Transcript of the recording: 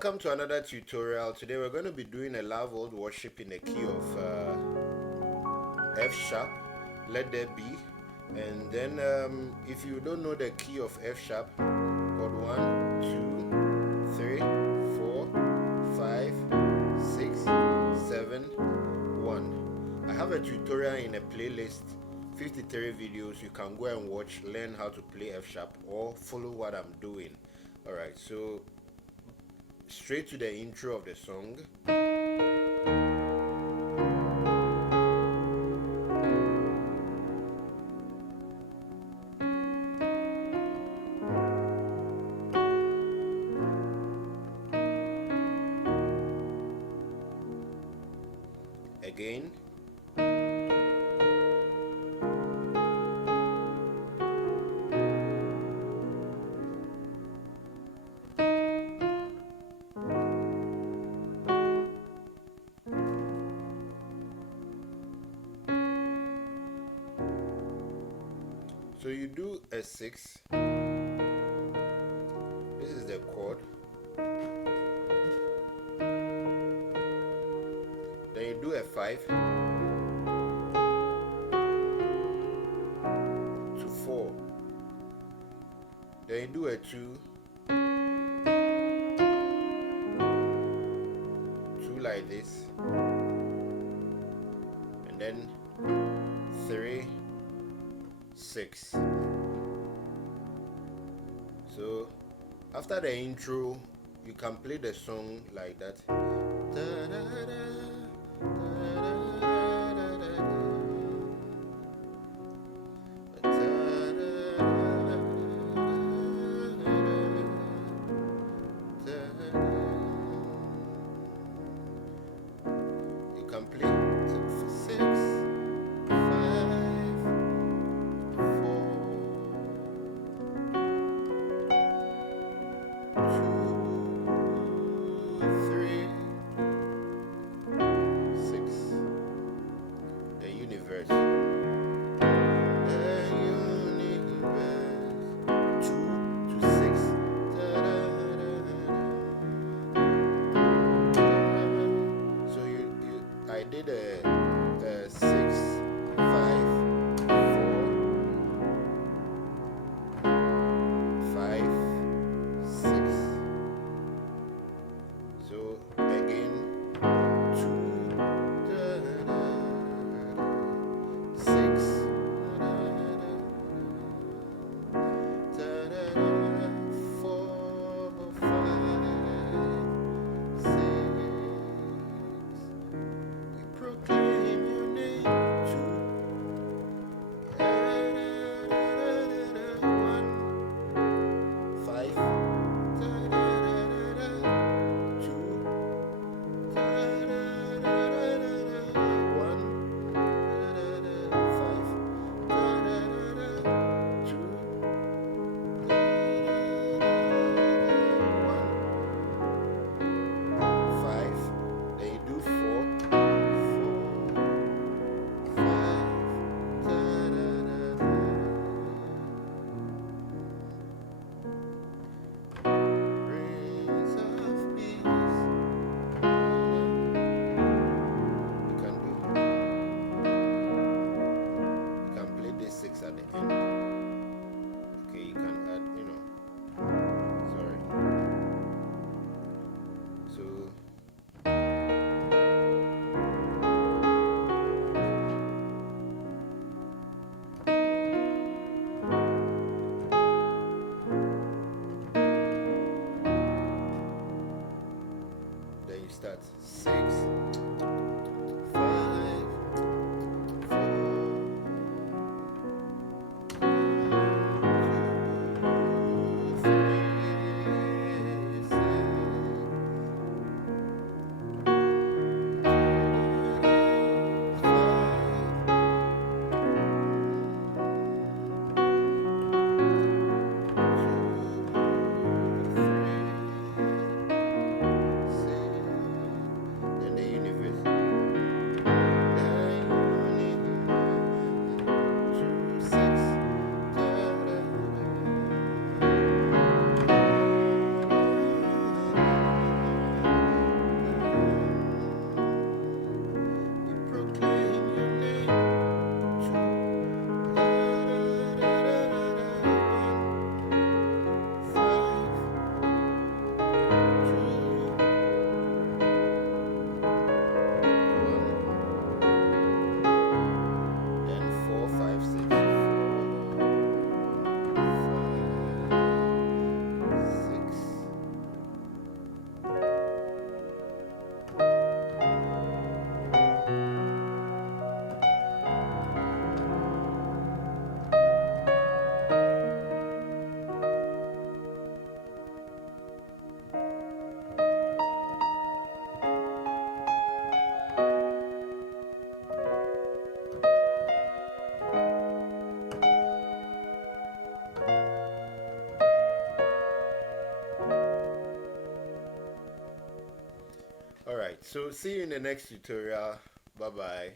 welcome to another tutorial. Today we're going to be doing a Loveworld worship in the key of F sharp, let there be. And then if you don't know the key of F sharp, chord 1, 2, 3, 4, 5, 6, 7, 1. I have a tutorial in a playlist, 53 videos. You can go and watch, learn how to play F sharp or follow what I'm doing. Alright, so straight to the intro of the song. Again. So you do a 6. This is the chord. Then you do a 5 to 4. Then you do a 2, 2 like this, and then 3, 6. So after the intro, you can play the song like that. You can play 6, 5, 4, 2, 3, 6. The universe. The universe. 2 to 6. So I did a 6, 5, 4, 5, 6. So again, 2, 6, 4, 5, 6. We proclaim your name. 2, 1, 5, 2, 1, 5, 2, 1, 5. Then you do 4, 4, 5. Prince of Peace. You can play this 6 at the end. Okay, you can add, sorry. So then you start 6, 5, 4, 2, 3, 6. Then the universe. Alright, so see you in the next tutorial. Bye bye.